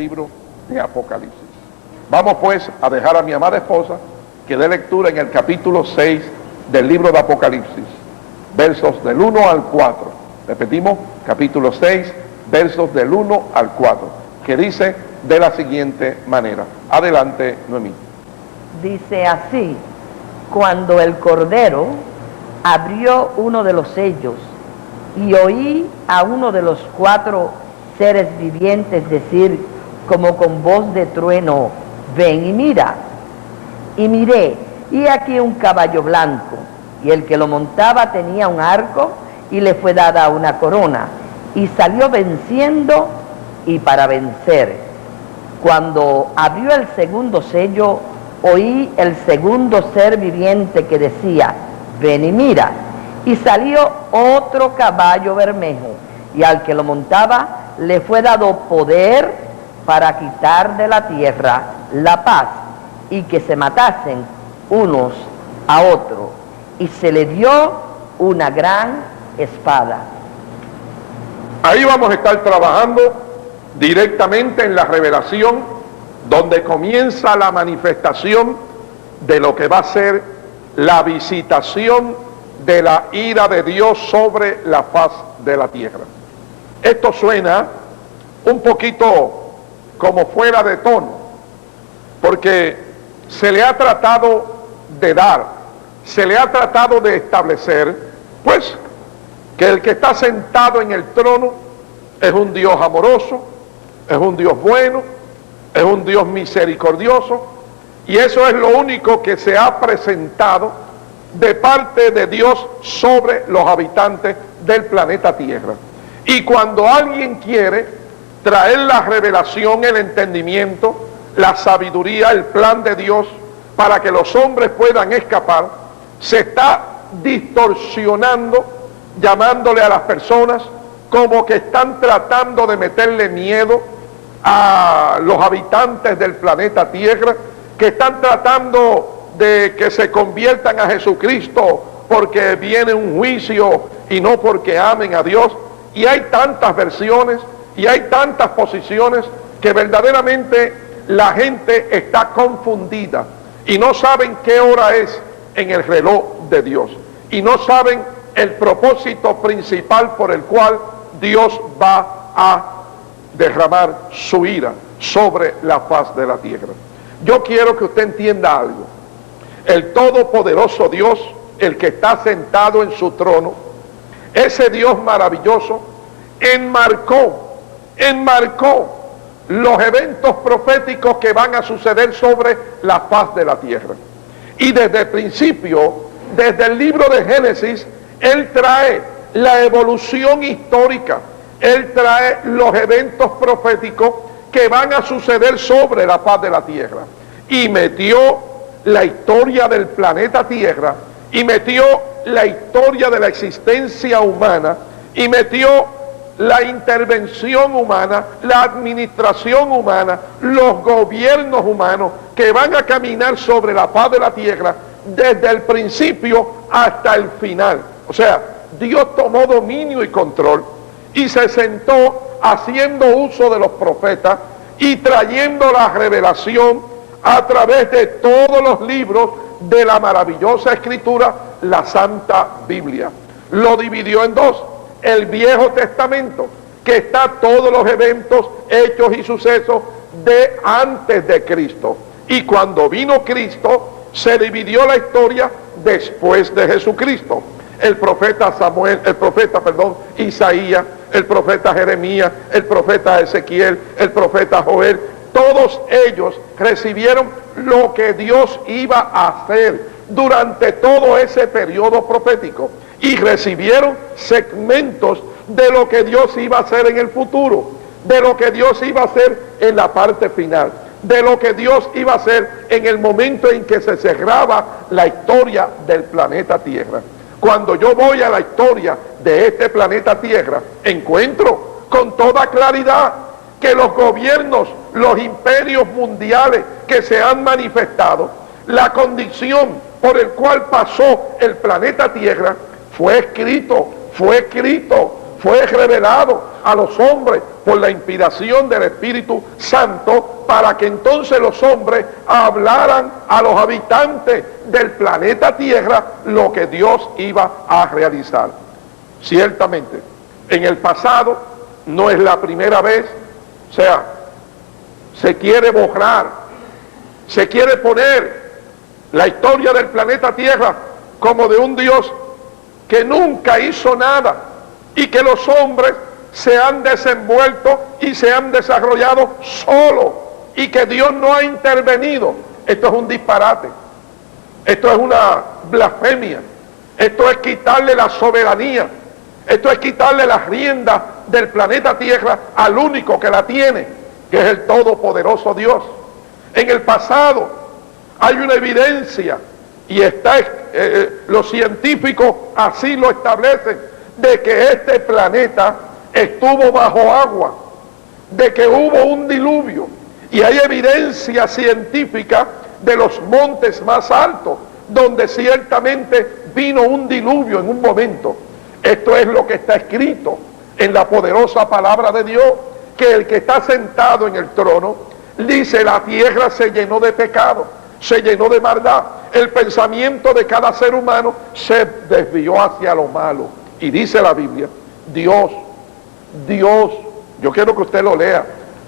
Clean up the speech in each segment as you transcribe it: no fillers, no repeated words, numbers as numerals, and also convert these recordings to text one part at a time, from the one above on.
libro de Apocalipsis. Vamos pues a dejar a mi amada esposa que dé lectura en el capítulo 6 del libro de Apocalipsis, versos del 1 al 4. Repetimos, capítulo 6, versos del 1 al 4, que dice de la siguiente manera. Adelante, Noemí. Dice así: cuando el Cordero abrió uno de los sellos, y oí a uno de los 4 seres vivientes decir como con voz de trueno: ven y mira. Y miré, y aquí un caballo blanco, y el que lo montaba tenía un arco, y le fue dada una corona, y salió venciendo y para vencer. Cuando abrió el segundo sello, oí el segundo ser viviente que decía: ven y mira. Y salió otro caballo bermejo, y al que lo montaba le fue dado poder para quitar de la tierra la paz, y que se matasen unos a otros, y se le dio una gran espada. Ahí vamos a estar trabajando directamente en la revelación, donde comienza la manifestación de lo que va a ser la visitación de la ira de Dios sobre la faz de la tierra. Esto suena un poquito como fuera de tono, porque se le ha tratado de dar, se le ha tratado de establecer, pues, que el que está sentado en el trono es un Dios amoroso, es un Dios bueno, es un Dios misericordioso, y eso es lo único que se ha presentado de parte de Dios sobre los habitantes del planeta Tierra. Y cuando alguien quiere traer la revelación, el entendimiento, la sabiduría, el plan de Dios para que los hombres puedan escapar, se está distorsionando, llamándole a las personas como que están tratando de meterle miedo a los habitantes del planeta Tierra, que están tratando de que se conviertan a Jesucristo porque viene un juicio y no porque amen a Dios. Y hay tantas versiones y hay tantas posiciones que verdaderamente la gente está confundida y no saben qué hora es en el reloj de Dios, y no saben el propósito principal por el cual Dios va a derramar su ira sobre la faz de la tierra. Yo quiero que usted entienda algo. El todopoderoso Dios, el que está sentado en su trono, ese Dios maravilloso, enmarcó los eventos proféticos que van a suceder sobre la faz de la tierra. Y desde el principio, desde el libro de Génesis, Él trae la evolución histórica, Él trae los eventos proféticos que van a suceder sobre la faz de la tierra. Y metió la historia del planeta Tierra, y metió la historia de la existencia humana, y metió la intervención humana, la administración humana, los gobiernos humanos que van a caminar sobre la faz de la tierra desde el principio hasta el final. O sea, Dios tomó dominio y control y se sentó haciendo uso de los profetas y trayendo la revelación a través de todos los libros de la maravillosa escritura, la Santa Biblia. Lo dividió en dos: el Viejo Testamento, que está todos los eventos, hechos y sucesos de antes de Cristo, y cuando vino Cristo se dividió la historia después de Jesucristo. El profeta Isaías, el profeta Jeremías, el profeta Ezequiel, el profeta Joel, todos ellos recibieron lo que Dios iba a hacer durante todo ese periodo profético, y recibieron segmentos de lo que Dios iba a hacer en el futuro, de lo que Dios iba a hacer en la parte final, de lo que Dios iba a hacer en el momento en que se cerraba la historia del planeta Tierra. Cuando yo voy a la historia de este planeta Tierra, encuentro con toda claridad que los gobiernos, los imperios mundiales que se han manifestado, la condición por el cual pasó el planeta Tierra, fue escrito, fue revelado, a los hombres por la inspiración del Espíritu Santo, para que entonces los hombres hablaran a los habitantes del planeta Tierra lo que Dios iba a realizar. Ciertamente, en el pasado no es la primera vez, o sea, se quiere borrar, se quiere poner la historia del planeta Tierra como de un Dios que nunca hizo nada y que los hombres se han desenvuelto y se han desarrollado solos y que Dios no ha intervenido. Esto es un disparate, esto es una blasfemia, esto es quitarle la soberanía, esto es quitarle las riendas del planeta Tierra al único que la tiene, que es el todopoderoso Dios. En el pasado hay una evidencia, y los científicos así lo establecen, de que este planeta estuvo bajo agua, de que hubo un diluvio, y hay evidencia científica de los montes más altos, donde ciertamente vino un diluvio en un momento. Esto es lo que está escrito en la poderosa palabra de Dios, que el que está sentado en el trono dice: la tierra se llenó de pecado, se llenó de maldad, el pensamiento de cada ser humano se desvió hacia lo malo. Y dice la Biblia, Dios, yo quiero que usted lo lea,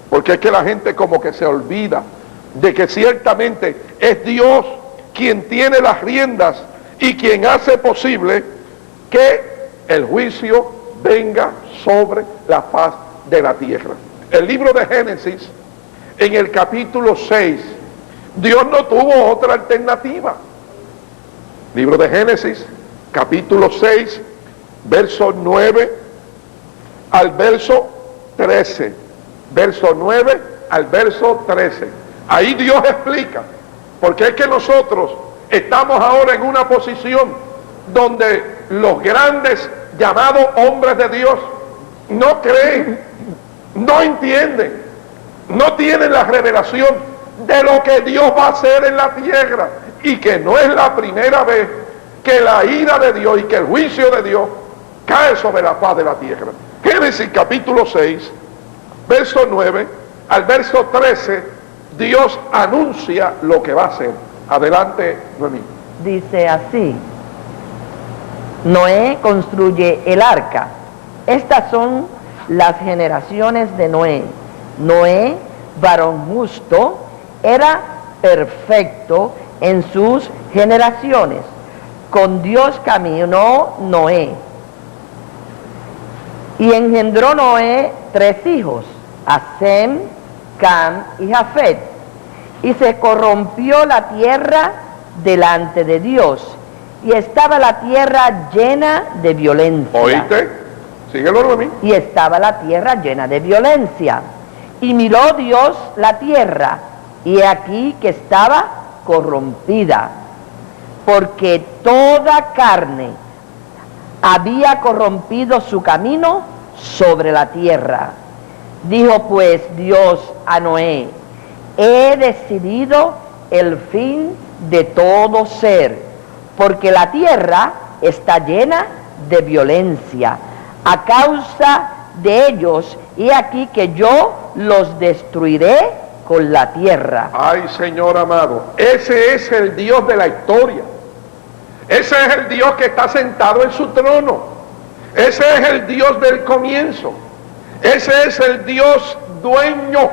porque es que la gente como que se olvida de que ciertamente es Dios quien tiene las riendas y quien hace posible que el juicio venga sobre la faz de la tierra. El libro de Génesis, en el capítulo 6, Dios no tuvo otra alternativa. Libro de Génesis, capítulo 6, verso 9 al verso 13. Verso 9 al verso 13. Ahí Dios explica, porque es que nosotros estamos ahora en una posición donde los grandes llamados hombres de Dios no creen, no entienden, no tienen la revelación de lo que Dios va a hacer en la tierra, y que no es la primera vez que la ira de Dios y que el juicio de Dios cae sobre la faz de la tierra. Génesis capítulo 6, verso 9 al verso 13, Dios anuncia lo que va a hacer. Adelante, Noemí. Dice así: Noé construye el arca. Estas son las generaciones de Noé. Noé, varón justo, era perfecto en sus generaciones. Con Dios caminó Noé. Y engendró Noé 3 hijos, a Sem, Cam y Jafet. Y se corrompió la tierra delante de Dios, y estaba la tierra llena de violencia. ¿Oíste? Síguelo a mí. Y estaba la tierra llena de violencia. Y miró Dios la tierra, y he aquí que estaba corrompida, porque toda carne había corrompido su camino sobre la tierra. Dijo pues Dios a Noé: he decidido el fin de todo ser, porque la tierra está llena de violencia a causa de ellos, y aquí que yo los destruiré con la tierra. Ay, Señor amado, ese es el Dios de la historia. Ese es el Dios que está sentado en su trono. Ese es el Dios del comienzo. Ese es el Dios dueño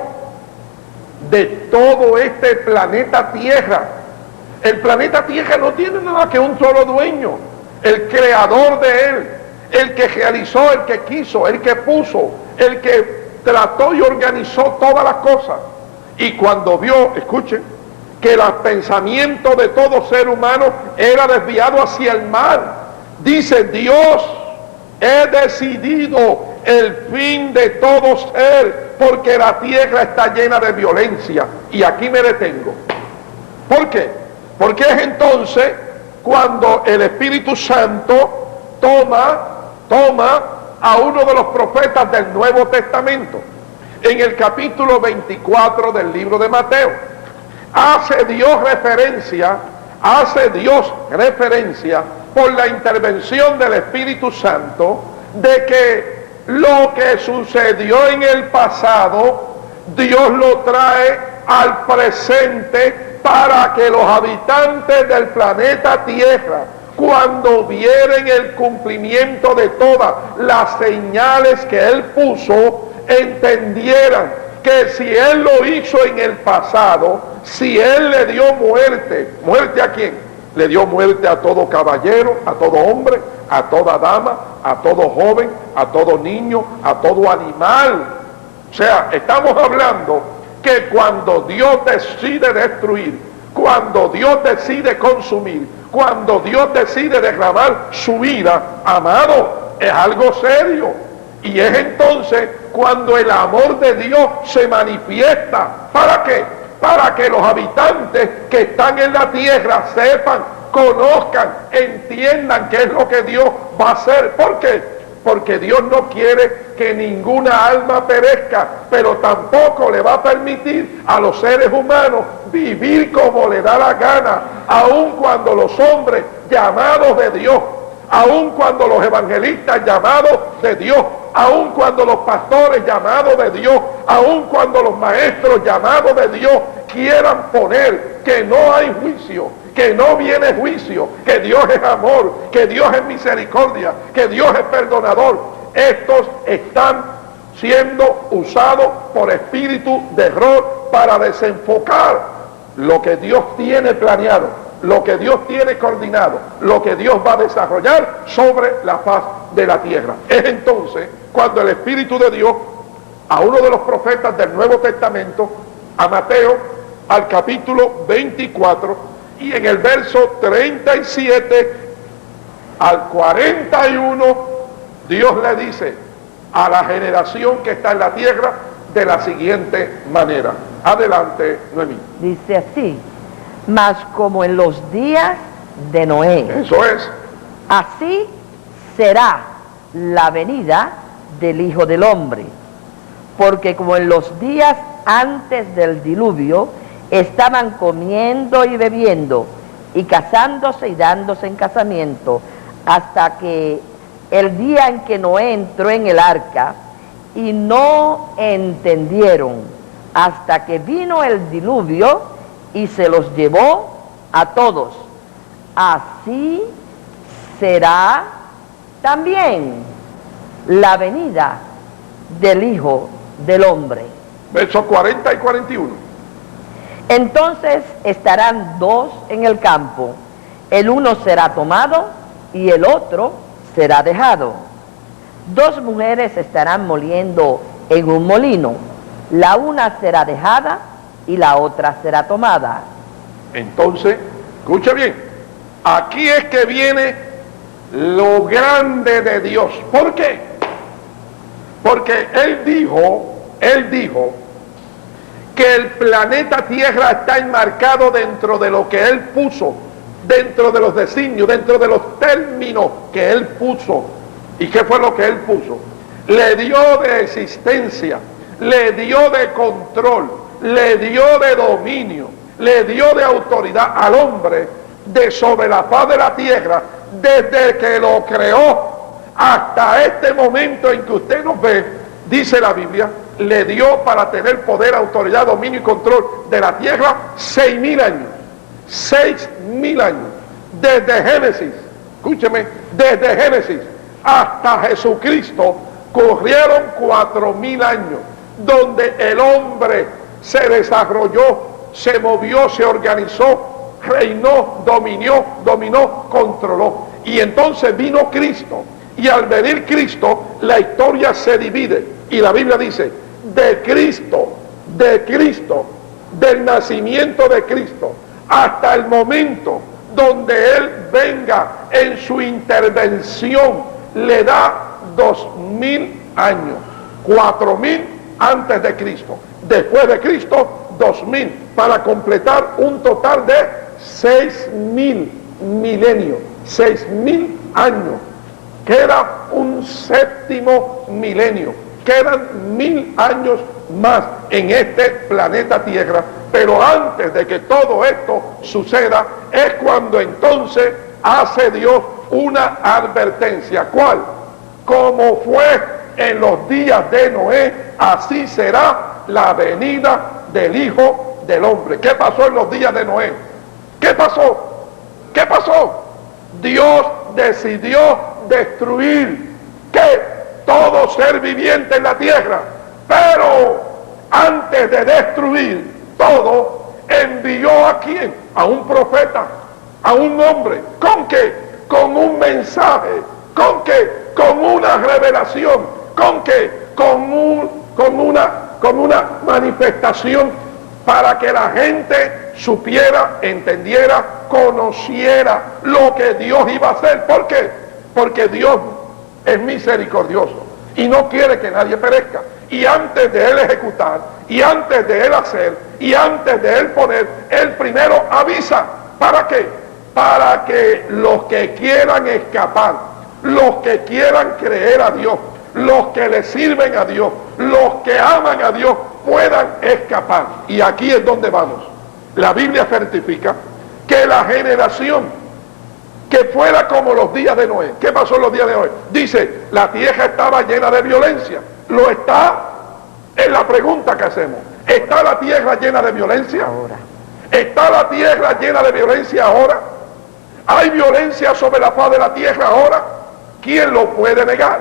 de todo este planeta Tierra. El planeta Tierra no tiene nada que un solo dueño. El creador de él, el que realizó, el que quiso, el que puso, el que trató y organizó todas las cosas. Y cuando vio, escuchen, que el pensamiento de todo ser humano era desviado hacia el mal, dice Dios: he decidido el fin de todo ser, porque la tierra está llena de violencia. Y aquí me detengo. ¿Por qué? Porque es entonces cuando el Espíritu Santo toma a uno de los profetas del Nuevo Testamento. En el capítulo 24 del libro de Mateo, hace Dios referencia por la intervención del Espíritu Santo de que lo que sucedió en el pasado, Dios lo trae al presente para que los habitantes del planeta Tierra, cuando vieren el cumplimiento de todas las señales que Él puso, entendieran que si Él lo hizo en el pasado, si Él le dio muerte, ¿muerte a quién? Le dio muerte a todo caballero, a todo hombre, a toda dama, a todo joven, a todo niño, a todo animal. O sea, estamos hablando que cuando Dios decide destruir, cuando Dios decide consumir, cuando Dios decide derramar su ira, amado, es algo serio. Y es entonces cuando el amor de Dios se manifiesta. ¿Para qué? Para que los habitantes que están en la tierra sepan, conozcan, entiendan qué es lo que Dios va a hacer. ¿Por qué? Porque Dios no quiere que ninguna alma perezca, pero tampoco le va a permitir a los seres humanos vivir como le da la gana, aun cuando los hombres llamados de Dios, aun cuando los evangelistas llamados de Dios, aun cuando los pastores llamados de Dios, aun cuando los maestros llamados de Dios quieran poner que no hay juicio, que no viene juicio, que Dios es amor, que Dios es misericordia, que Dios es perdonador. Estos están siendo usados por espíritu de error para desenfocar lo que Dios tiene planeado, lo que Dios tiene coordinado, lo que Dios va a desarrollar sobre la faz de la tierra. Es entonces cuando el Espíritu de Dios a uno de los profetas del Nuevo Testamento, a Mateo, al capítulo 24, y en el verso 37 al 41, Dios le dice a la generación que está en la tierra de la siguiente manera. Adelante, Noemí. Dice así: mas como en los días de Noé, Eso es. así será la venida del Hijo del Hombre. Porque como en los días antes del diluvio estaban comiendo y bebiendo y casándose y dándose en casamiento, hasta que el día en que Noé entró en el arca, y no entendieron hasta que vino el diluvio y se los llevó a todos. Así será también la venida del Hijo del Hombre. Versos 40 y 41. Entonces estarán dos en el campo, el uno será tomado y el otro será dejado. Dos mujeres estarán moliendo en un molino, la una será dejada y la otra será tomada. Entonces, escuche bien, aquí es que viene lo grande de Dios. ¿Por qué? Porque Él dijo que el planeta Tierra está enmarcado dentro de lo que Él puso, dentro de los designios, dentro de los términos que Él puso. ¿Y qué fue lo que Él puso? Le dio de existencia, le dio de control, le dio de dominio, le dio de autoridad al hombre de sobre la faz de la tierra, desde que lo creó hasta este momento en que usted nos ve. Dice la Biblia, le dio para tener poder, autoridad, dominio y control de la tierra 6.000 años. 6.000 años. Desde Génesis, escúcheme, desde Génesis hasta Jesucristo corrieron 4.000 años, donde el hombre se desarrolló, se movió, se organizó, reinó, dominó, controló. Y entonces vino Cristo, y al venir Cristo, la historia se divide, y la Biblia dice, de Cristo, del nacimiento de Cristo, hasta el momento donde Él venga en su intervención, le da 2.000 años, 4.000 antes de Cristo, después de Cristo 2.000, para completar un total de 6.000 milenios, 6.000 años. Queda un séptimo milenio, quedan 1.000 años más en este planeta Tierra, pero antes de que todo esto suceda es cuando entonces hace Dios una advertencia. ¿Cuál? Como fue en los días de Noé, así será la venida del Hijo del Hombre. ¿Qué pasó en los días de Noé? ¿Qué pasó? ¿Qué pasó? Dios decidió destruir todo ser viviente en la tierra, pero antes de destruir todo, envió ¿a quién? A un profeta, a un hombre. ¿Con qué? Con un mensaje. ¿Con qué? Con una revelación. ¿Con qué? Con una manifestación para que la gente supiera, entendiera, conociera lo que Dios iba a hacer. ¿Por qué? Porque Dios es misericordioso y no quiere que nadie perezca. Y antes de Él ejecutar, y antes de Él hacer, y antes de Él poner, Él primero avisa. ¿Para qué? Para que los que quieran escapar, los que quieran creer a Dios, los que le sirven a Dios, los que aman a Dios, puedan escapar. Y aquí es donde vamos. La Biblia certifica que la generación que fuera como los días de Noé. ¿Qué pasó en los días de Noé? Dice, la tierra estaba llena de violencia. ¿Lo está? Es la pregunta que hacemos. ¿Está la tierra llena de violencia? Ahora. ¿Está la tierra llena de violencia ahora? ¿Hay violencia sobre la faz de la tierra ahora? ¿Quién lo puede negar?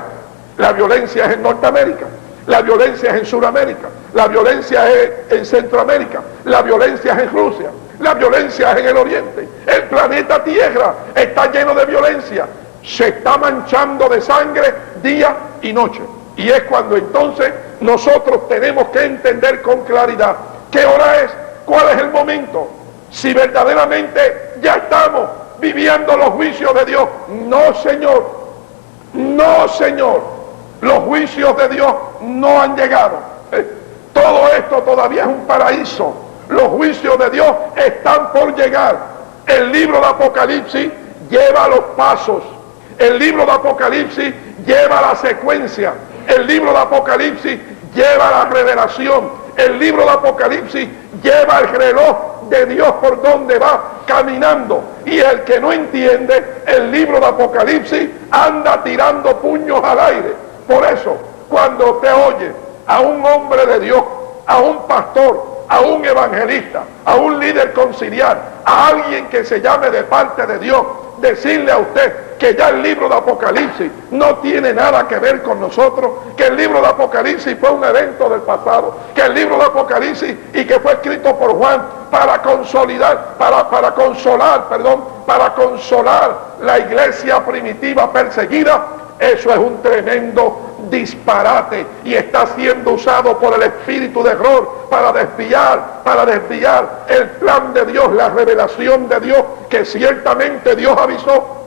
La violencia es en Norteamérica, la violencia es en Sudamérica, la violencia es en Centroamérica, la violencia es en Rusia, la violencia es en el Oriente. El planeta Tierra está lleno de violencia, se está manchando de sangre día y noche. Y es cuando entonces nosotros tenemos que entender con claridad qué hora es, cuál es el momento, si verdaderamente ya estamos viviendo los juicios de Dios. No, Señor, no, Señor, los juicios de Dios no han llegado. Todo esto todavía es un paraíso. Los juicios de Dios están por llegar. El libro de Apocalipsis lleva los pasos. El libro de Apocalipsis lleva la secuencia. El libro de Apocalipsis lleva la revelación. El libro de Apocalipsis lleva el reloj de Dios por donde va caminando. Y el que no entiende el libro de Apocalipsis anda tirando puños al aire. Por eso, cuando usted oye a un hombre de Dios, a un pastor, a un evangelista, a un líder conciliar, a alguien que se llame de parte de Dios, decirle a usted que ya el libro de Apocalipsis no tiene nada que ver con nosotros, que el libro de Apocalipsis fue un evento del pasado, que el libro de Apocalipsis y que fue escrito por Juan para consolar la iglesia primitiva perseguida. Eso es un tremendo disparate y está siendo usado por el espíritu de error para desviar el plan de Dios, la revelación de Dios, que ciertamente Dios avisó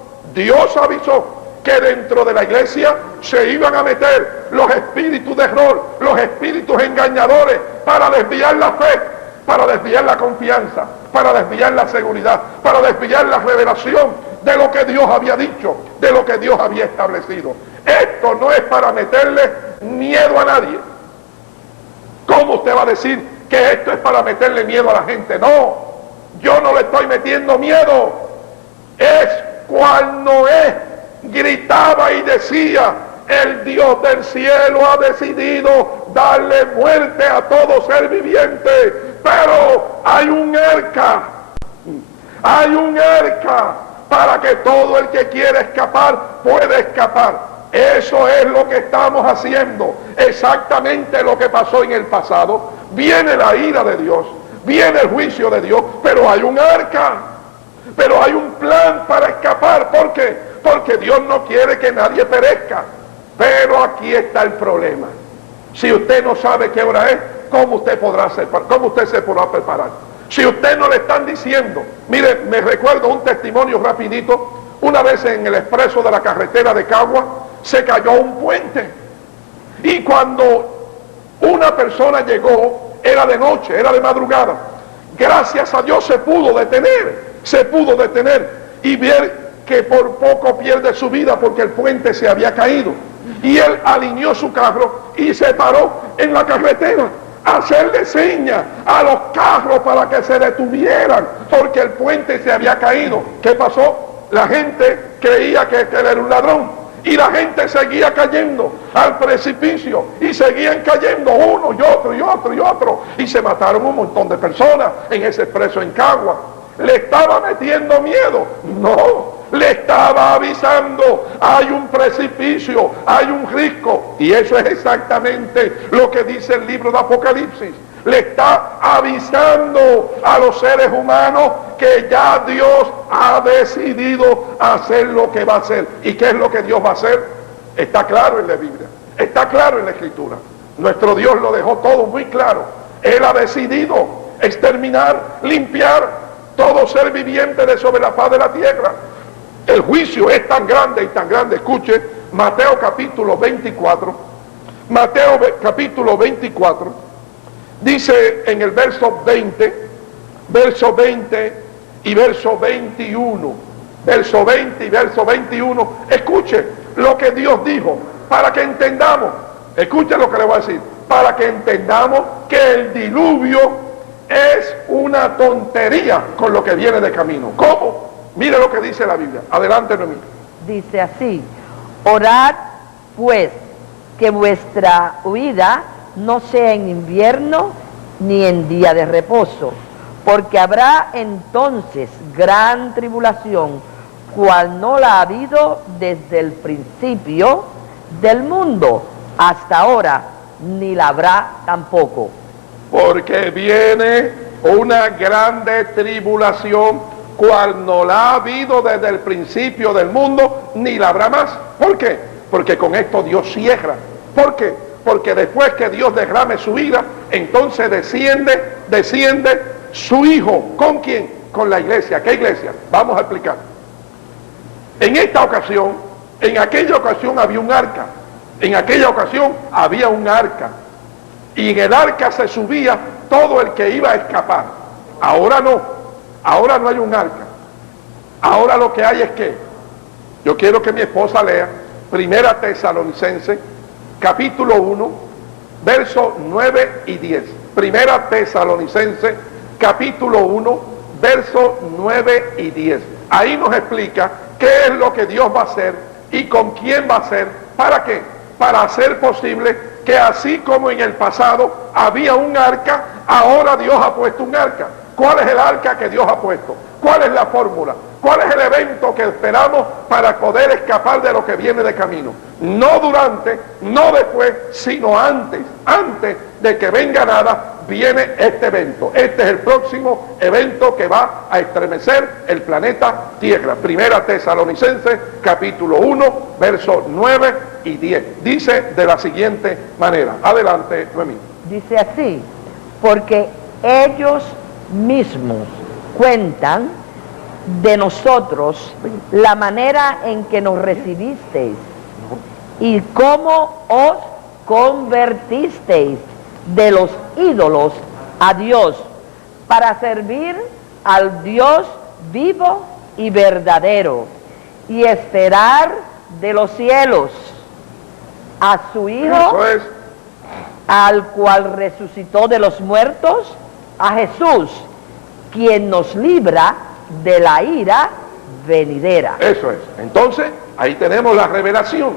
que dentro de la iglesia se iban a meter los espíritus de error, los espíritus engañadores, para desviar la fe, para desviar la confianza, para desviar la seguridad, para desviar la revelación de lo que Dios había dicho, de lo que Dios había establecido. Esto no es para meterle miedo a nadie. ¿Cómo usted va a decir que esto es para meterle miedo a la gente? No, yo no le estoy metiendo miedo. Es cual Noé gritaba y decía: el Dios del cielo ha decidido darle muerte a todo ser viviente, pero hay un arca para que todo el que quiera escapar pueda escapar. Eso es lo que estamos haciendo, exactamente lo que pasó en el pasado. Viene la ira de Dios, viene el juicio de Dios, pero hay un arca, pero hay un plan para escapar. ¿Por qué? Porque Dios no quiere que nadie perezca. Pero aquí está el problema. Si usted no sabe qué hora es, ¿cómo usted se podrá preparar? Si usted no le están diciendo, mire, me recuerdo un testimonio rapidito. Una vez en el expreso de la carretera de Cagua se cayó un puente, y cuando una persona llegó, era de noche, era de madrugada, gracias a Dios se pudo detener y ver que por poco pierde su vida porque el puente se había caído, y él alineó su carro y se paró en la carretera a hacerle señas a los carros para que se detuvieran porque el puente se había caído. ¿Qué pasó? La gente creía que él era un ladrón Y la gente seguía cayendo al precipicio y seguían cayendo uno y otro y otro y otro. Y se mataron un montón de personas en ese expreso en Cagua. ¿Le estaba metiendo miedo? No, le estaba avisando, hay un precipicio, hay un risco. Y eso es exactamente lo que dice el libro de Apocalipsis. Le está avisando a los seres humanos que ya Dios ha decidido hacer lo que va a hacer. ¿Y qué es lo que Dios va a hacer? Está claro en la Biblia, está claro en la Escritura. Nuestro Dios lo dejó todo muy claro. Él ha decidido exterminar, limpiar todo ser viviente de sobre la faz de la tierra. El juicio es tan grande y tan grande. Escuche, Mateo capítulo 24. Mateo capítulo 24. Dice en el verso 20 y verso 21, verso 20 y verso 21, escuche lo que Dios dijo, para que entendamos, escuche lo que le voy a decir, para que entendamos que el diluvio es una tontería con lo que viene de camino. ¿Cómo? Mire lo que dice la Biblia. Adelante, Noemí. Dice así: orad pues que vuestra huida no sea en invierno ni en día de reposo, porque habrá entonces gran tribulación, cual no la ha habido desde el principio del mundo hasta ahora, ni la habrá tampoco. Porque viene una grande tribulación, cual no la ha habido desde el principio del mundo, ni la habrá más. ¿Por qué? Porque con esto Dios cierra. ¿Por qué? Porque después que Dios derrame su ira, entonces desciende su Hijo. ¿Con quién? Con la iglesia. ¿Qué iglesia? Vamos a explicar. En esta ocasión, en aquella ocasión había un arca. En aquella ocasión había un arca. Y en el arca se subía todo el que iba a escapar. Ahora no hay un arca. Ahora lo que hay es que, yo quiero que mi esposa lea Primera Tesalonicenses, capítulo 1, versos 9 y 10. Primera Tesalonicenses, capítulo 1, versos 9 y 10. Ahí nos explica qué es lo que Dios va a hacer y con quién va a hacer. ¿Para qué? Para hacer posible que así como en el pasado había un arca, ahora Dios ha puesto un arca. ¿Cuál es el arca que Dios ha puesto? ¿Cuál es la fórmula? ¿Cuál es el evento que esperamos para poder escapar de lo que viene de camino? No durante, no después, sino antes. Antes de que venga nada, viene este evento. Este es el próximo evento que va a estremecer el planeta Tierra. Primera Tesalonicenses, capítulo 1, versos 9 y 10. Dice de la siguiente manera. Adelante, Noemí. Dice así: porque ellos mismos cuentan de nosotros la manera en que nos recibisteis y cómo os convertisteis de los ídolos a Dios para servir al Dios vivo y verdadero y esperar de los cielos a su Hijo, Eso es. al cual resucitó de los muertos, a Jesús, quien nos libra de la ira venidera. Eso es. Entonces, ahí tenemos la revelación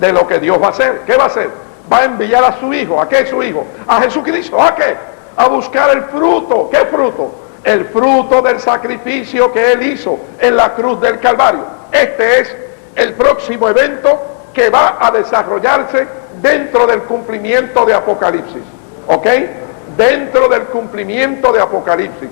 de lo que Dios va a hacer. ¿Qué va a hacer? Va a enviar a su Hijo. ¿A qué es su Hijo? A Jesucristo. ¿A qué? A buscar el fruto. ¿Qué fruto? El fruto del sacrificio que Él hizo en la cruz del Calvario. Este es el próximo evento que va a desarrollarse dentro del cumplimiento de Apocalipsis. ¿Ok? Dentro del cumplimiento de Apocalipsis.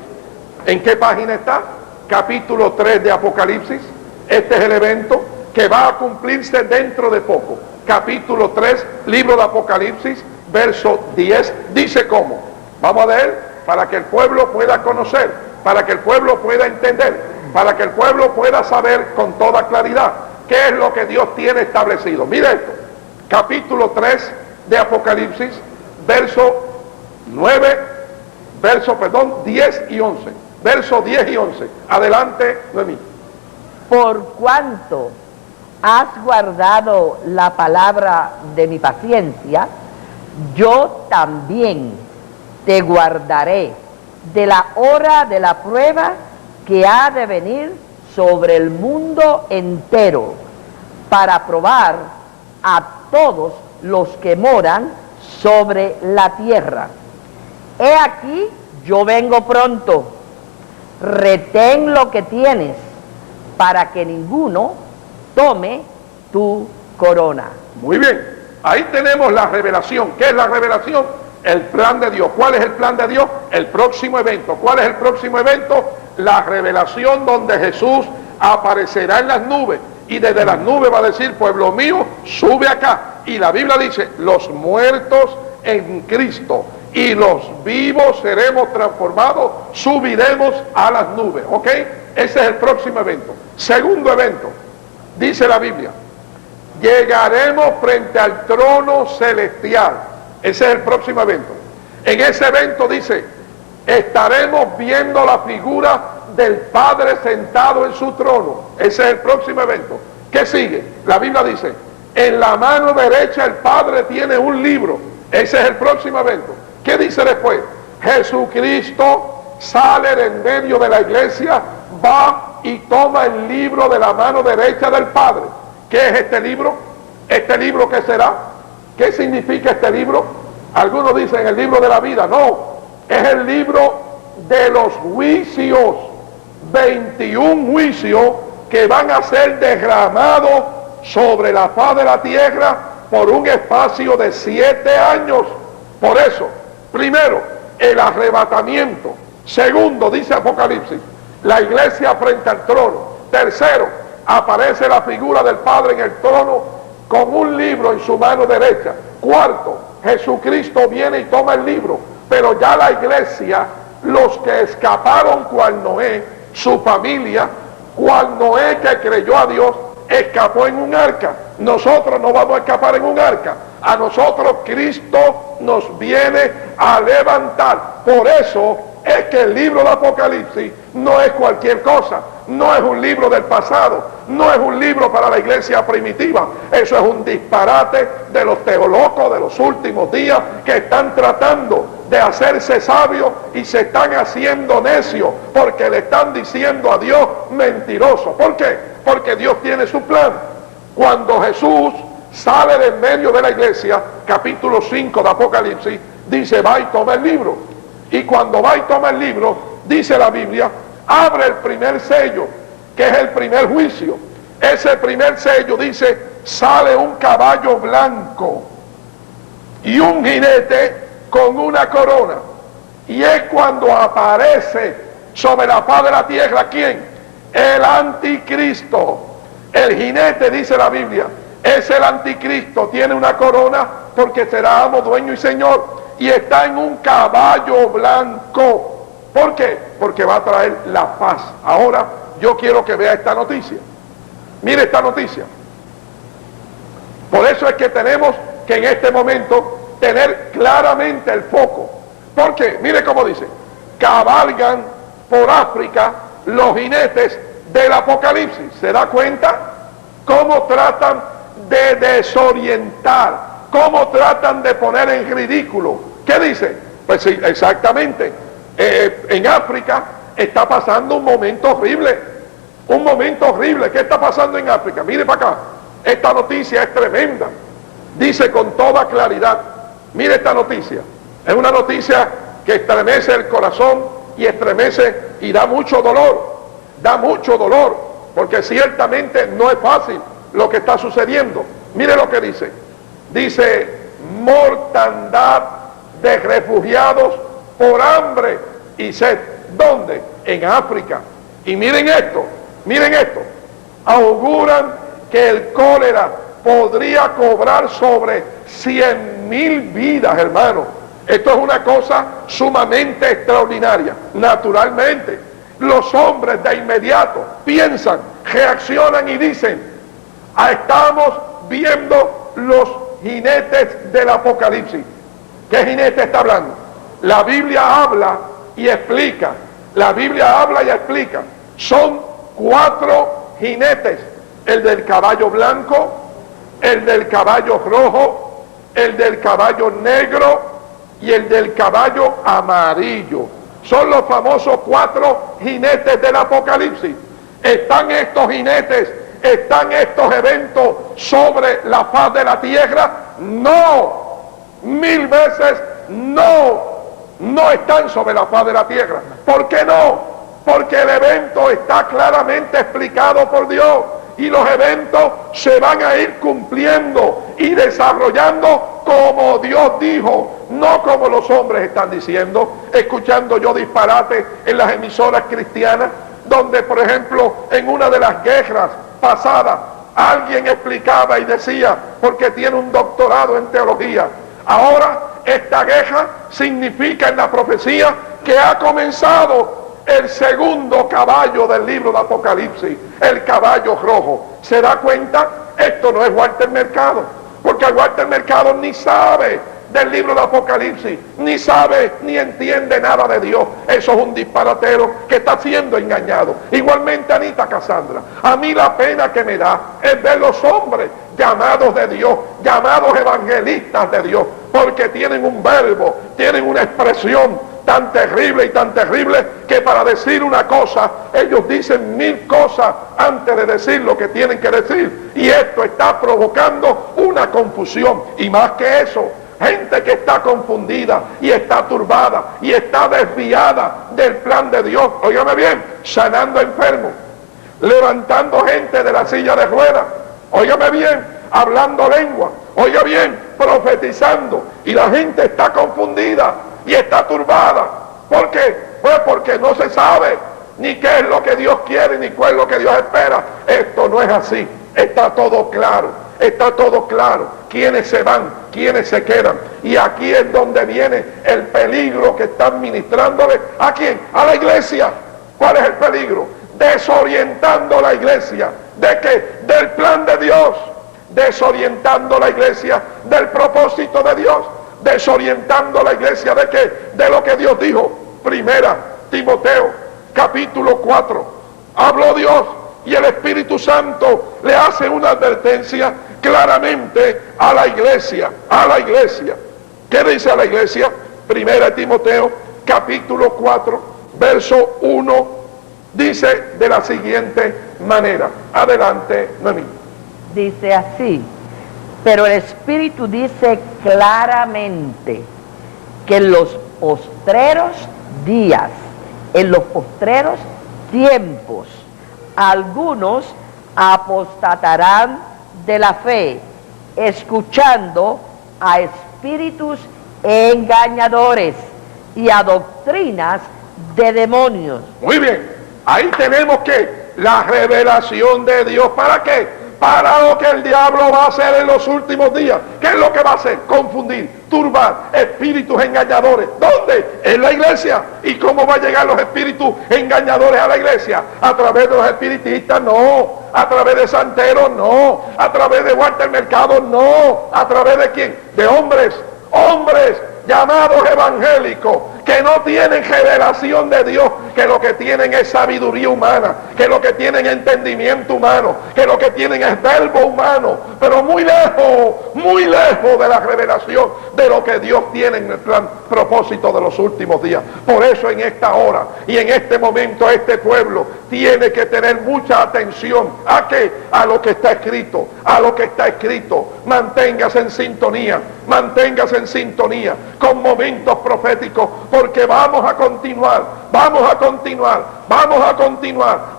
¿En qué página está? Capítulo 3 de Apocalipsis. Este es el evento que va a cumplirse dentro de poco. Capítulo 3, libro de Apocalipsis, verso 10. Dice cómo. Vamos a leer para que el pueblo pueda conocer, para que el pueblo pueda entender, para que el pueblo pueda saber con toda claridad qué es lo que Dios tiene establecido. Mire esto. Capítulo 3 de Apocalipsis, verso 10 y 11. Versos 10 y 11. Adelante, Noemí. Por cuanto has guardado la palabra de mi paciencia, yo también te guardaré de la hora de la prueba que ha de venir sobre el mundo entero, para probar a todos los que moran sobre la tierra. He aquí, yo vengo pronto. Retén lo que tienes, para que ninguno tome tu corona. Muy bien, ahí tenemos la revelación. ¿Qué es la revelación? El plan de Dios. ¿Cuál es el plan de Dios? El próximo evento. ¿Cuál es el próximo evento? La revelación donde Jesús aparecerá en las nubes y desde las nubes va a decir: pueblo mío, sube acá. Y la Biblia dice: los muertos en Cristo y los vivos seremos transformados, subiremos a las nubes. ¿Ok? Ese es el próximo evento. Segundo evento, dice la Biblia: llegaremos frente al trono celestial. Ese es el próximo evento. En ese evento dice: estaremos viendo la figura del Padre sentado en su trono. Ese es el próximo evento. ¿Qué sigue? La Biblia dice: en la mano derecha el Padre tiene un libro. Ese es el próximo evento. ¿Qué dice después? Jesucristo sale de en medio de la iglesia, va y toma el libro de la mano derecha del Padre. ¿Qué es este libro? ¿Este libro qué será? ¿Qué significa este libro? Algunos dicen el libro de la vida. No, es el libro de los juicios. 21 juicios que van a ser derramados sobre la faz de la tierra por un espacio de 7 años. Por eso, primero, el arrebatamiento. Segundo, dice Apocalipsis, la iglesia frente al trono. Tercero, aparece la figura del Padre en el trono con un libro en su mano derecha. Cuarto, Jesucristo viene y toma el libro. Pero ya la iglesia, los que escaparon cual Noé, su familia, cual Noé que creyó a Dios, escapó en un arca. Nosotros no vamos a escapar en un arca. A nosotros Cristo nos viene a levantar. Por eso es que el libro de Apocalipsis no es cualquier cosa. No es un libro del pasado, no es un libro para la iglesia primitiva. Eso es un disparate de los teólogos de los últimos días que están tratando de hacerse sabios y se están haciendo necios porque le están diciendo a Dios mentiroso. ¿Por qué? Porque Dios tiene su plan. Cuando Jesús sale de en medio de la iglesia, capítulo 5 de Apocalipsis, dice: va y toma el libro. Y cuando va y toma el libro, dice la Biblia, abre el primer sello, que es el primer juicio. Ese primer sello dice: sale un caballo blanco y un jinete con una corona. Y es cuando aparece sobre la faz de la tierra, ¿quién? El anticristo. El jinete, dice la Biblia, es el anticristo, tiene una corona porque será amo, dueño y señor, y está en un caballo blanco. ¿Por qué? Porque va a traer la paz. Ahora yo quiero que vea esta noticia. Mire esta noticia. Por eso es que tenemos que en este momento tener claramente el foco. ¿Por qué? Mire cómo dice: cabalgan por África los jinetes del Apocalipsis. ¿Se da cuenta? Cómo tratan de desorientar, cómo tratan de poner en ridículo. ¿Qué dice? Pues sí, exactamente. En África está pasando un momento horrible. Un momento horrible. ¿Qué está pasando en África? Mire para acá. Esta noticia es tremenda. Dice con toda claridad. Mire esta noticia. Es una noticia que estremece el corazón y estremece y da mucho dolor. Da mucho dolor. Porque ciertamente no es fácil lo que está sucediendo. Mire lo que dice. Dice: mortandad de refugiados por hambre y sed. ¿Dónde? En África. Y miren esto, auguran que el cólera podría cobrar sobre 100,000 vidas, hermano. Esto es una cosa sumamente extraordinaria. Naturalmente, los hombres de inmediato piensan, reaccionan y dicen: estamos viendo los jinetes del Apocalipsis. ¿Qué jinete está hablando? La Biblia habla y explica. La Biblia habla y explica. Son 4 jinetes: el del caballo blanco, el del caballo rojo, el del caballo negro y el del caballo amarillo. Son los famosos 4 jinetes del Apocalipsis. Están estos jinetes ¿están estos eventos sobre la faz de la tierra? No, 1000 veces no. No están sobre la faz de la tierra. ¿Por qué no? Porque el evento está claramente explicado por Dios y los eventos se van a ir cumpliendo y desarrollando como Dios dijo, no como los hombres están diciendo, escuchando yo disparates en las emisoras cristianas, donde por ejemplo en una de las guerras pasadas alguien explicaba y decía, porque tiene un doctorado en teología, ahora esta guerra significa en la profecía que ha comenzado el segundo caballo del libro de Apocalipsis, el caballo rojo. ¿Se da cuenta? Esto no es Walter Mercado, porque Walter Mercado ni sabe del libro de Apocalipsis, ni sabe ni entiende nada de Dios. Eso es un disparatero que está siendo engañado. Igualmente Anita Casandra, a mí la pena que me da es ver los hombres llamados de Dios, llamados evangelistas de Dios, porque tienen un verbo, tienen una expresión tan terrible y tan terrible que para decir una cosa ellos dicen 1000 cosas antes de decir lo que tienen que decir, y esto está provocando una confusión. Y más que eso, gente que está confundida y está turbada y está desviada del plan de Dios. Óigame bien, sanando enfermos, levantando gente de la silla de ruedas, óigame bien, hablando lengua, oiga bien, profetizando, y la gente está confundida y está turbada. ¿Por qué? Pues porque no se sabe ni qué es lo que Dios quiere ni cuál es lo que Dios espera. Esto no es así, está todo claro, está todo claro. Quiénes se van, quiénes se quedan, y aquí es donde viene el peligro que están ministrándole. ¿A quién? A la iglesia. ¿Cuál es el peligro? Desorientando la iglesia. ¿De qué? Del plan de Dios. Desorientando la iglesia del propósito de Dios, desorientando la iglesia de qué, de lo que Dios dijo. Primera Timoteo capítulo 4, habló Dios y el Espíritu Santo le hace una advertencia claramente a la iglesia, a la iglesia. ¿Qué dice a la iglesia? Primera Timoteo capítulo 4 verso 1 dice de la siguiente manera. Adelante, Noemí. Dice así: pero el Espíritu dice claramente que en los postreros días, en los postreros tiempos, algunos apostatarán de la fe, escuchando a espíritus engañadores y a doctrinas de demonios. Muy bien, ahí tenemos que la revelación de Dios. ¿Para qué? Para lo que el diablo va a hacer en los últimos días. ¿Qué es lo que va a hacer? Confundir, turbar, espíritus engañadores. ¿Dónde? En la iglesia. ¿Y cómo va a llegar los espíritus engañadores a la iglesia? A través de los espiritistas, no. A través de santeros, no. A través de Walter Mercado, no. ¿A través de quién? De hombres llamados evangélicos, que no tienen revelación de Dios, que lo que tienen es sabiduría humana, que lo que tienen es entendimiento humano, que lo que tienen es verbo humano, pero muy lejos de la revelación de lo que Dios tiene en el plan propósito de los últimos días. Por eso en esta hora y en este momento este pueblo tiene que tener mucha atención. ¿A qué? A lo que está escrito, a lo que está escrito. Manténgase en sintonía con momentos proféticos, porque vamos a continuar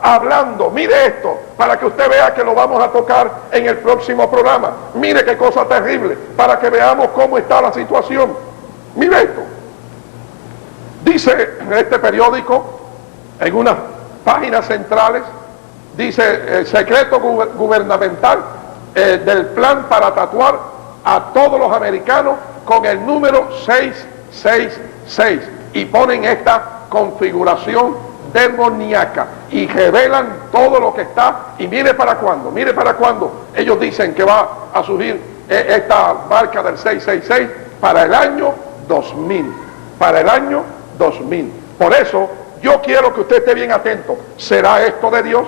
hablando. Mire esto, para que usted vea que lo vamos a tocar en el próximo programa. Mire qué cosa terrible, para que veamos cómo está la situación. Mire esto. Dice este periódico, en unas páginas centrales, dice: el secreto gubernamental del plan para tatuar a todos los americanos con el número 666, y ponen esta configuración demoníaca y revelan todo lo que está. Y mire para cuándo ellos dicen que va a surgir esta marca del 666 para el año 2000, Por eso yo quiero que usted esté bien atento. ¿Será esto de Dios?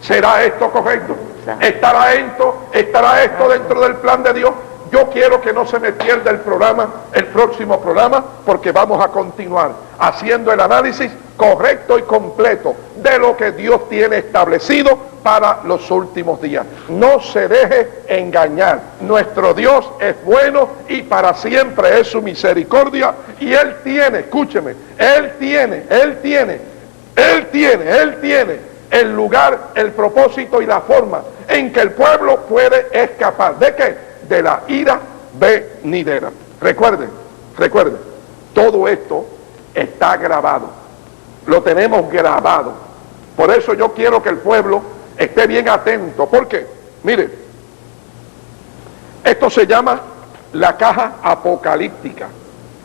¿Será esto correcto? ¿Estará esto dentro del plan de Dios? Yo quiero que no se me pierda el programa, el próximo programa, porque vamos a continuar haciendo el análisis correcto y completo de lo que Dios tiene establecido para los últimos días. No se deje engañar. Nuestro Dios es bueno y para siempre es su misericordia, y Él tiene, escúcheme, Él tiene el lugar, el propósito y la forma en que el pueblo puede escapar. ¿De qué? De la ira venidera. Recuerden, todo esto está grabado. Lo tenemos grabado. Por eso yo quiero que el pueblo esté bien atento. ¿Por qué? Mire, esto se llama la caja apocalíptica.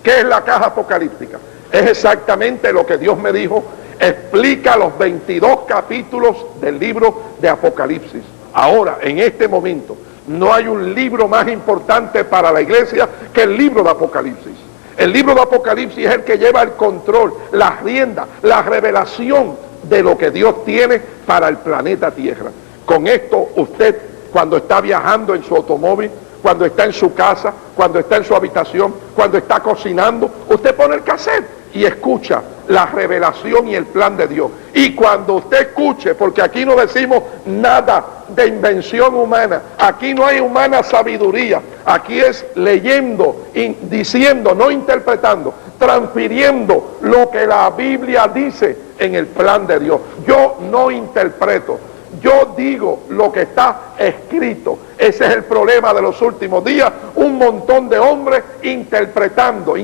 ¿Qué es la caja apocalíptica? Es exactamente lo que Dios me dijo. Explica los 22 capítulos del libro de Apocalipsis. Ahora, en este momento, no hay un libro más importante para la iglesia que el libro de Apocalipsis. El libro de Apocalipsis es el que lleva el control, la rienda, la revelación de lo que Dios tiene para el planeta Tierra. Con esto usted, cuando está viajando en su automóvil, cuando está en su casa, cuando está en su habitación, cuando está cocinando, usted pone el cassette y escucha la revelación y el plan de Dios. Y cuando usted escuche, porque aquí no decimos nada de invención humana, aquí no hay humana sabiduría, aquí es leyendo, diciendo, no interpretando, transfiriendo lo que la Biblia dice en el plan de Dios. Yo no interpreto, yo digo lo que está escrito. Ese es el problema de los últimos días. Un montón de hombres interpretando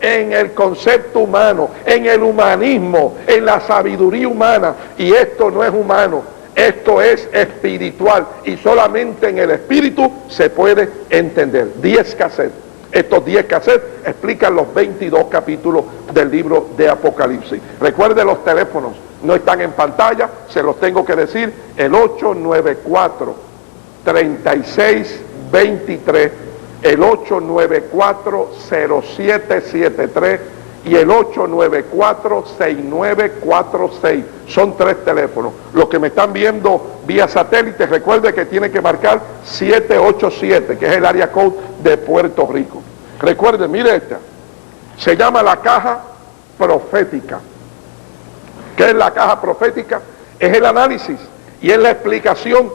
en el concepto humano, en el humanismo, en la sabiduría humana. Y esto no es humano, esto es espiritual. Y solamente en el espíritu se puede entender. 10 cassettes. Estos 10 cassettes explican los 22 capítulos del libro de Apocalipsis. Recuerde, los teléfonos no están en pantalla, se los tengo que decir. El 894-3623, el 894-0773 y el 894-6946. Son 3 teléfonos. Los que me están viendo vía satélite, recuerde que tiene que marcar 787, que es el área code de Puerto Rico. Recuerde, mire esta. Se llama la caja profética. ¿Qué es la caja profética? Es el análisis y es la explicación